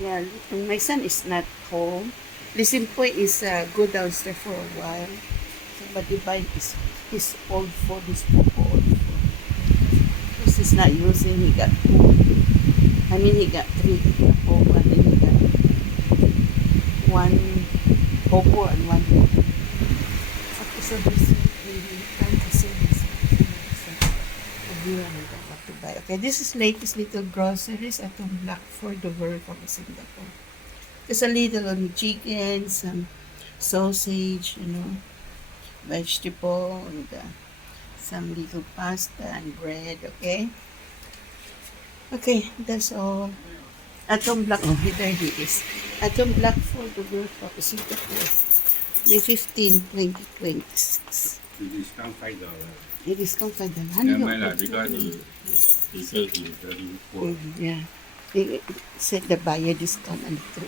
Yeah, my son is not home. Lisimpoy is go downstairs for a while. So, but the bike is his old phone, his Poco old phone. Because he's not using, he got two. I mean, he got three Poco and then he got one Poco and one Poco. Okay, so this maybe time to say this. What to buy. Okay, this is latest little groceries at the Black for the world from Singapore. There's a little chicken, some sausage, vegetable, and some little pasta and bread, okay? Okay, that's all. Atom Black, oh, there he is. Atom Black for the World Cup Singapore, May 15, 2026. The discount $5. It is confident. Never mind lah, because he said he's very poor. Yeah. They said the buyer discount and the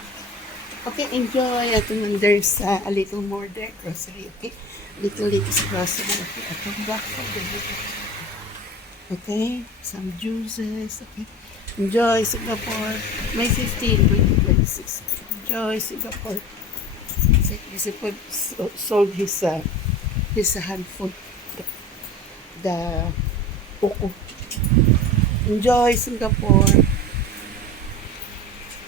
okay, enjoy. There's a little more there, grocery, okay? Little grocery, okay? Atom Black for the World Cup. Okay, some juices, okay. Enjoy Singapore, May 15, 2026. Enjoy Singapore. Singapore sold his handful, the Poco. Enjoy Singapore.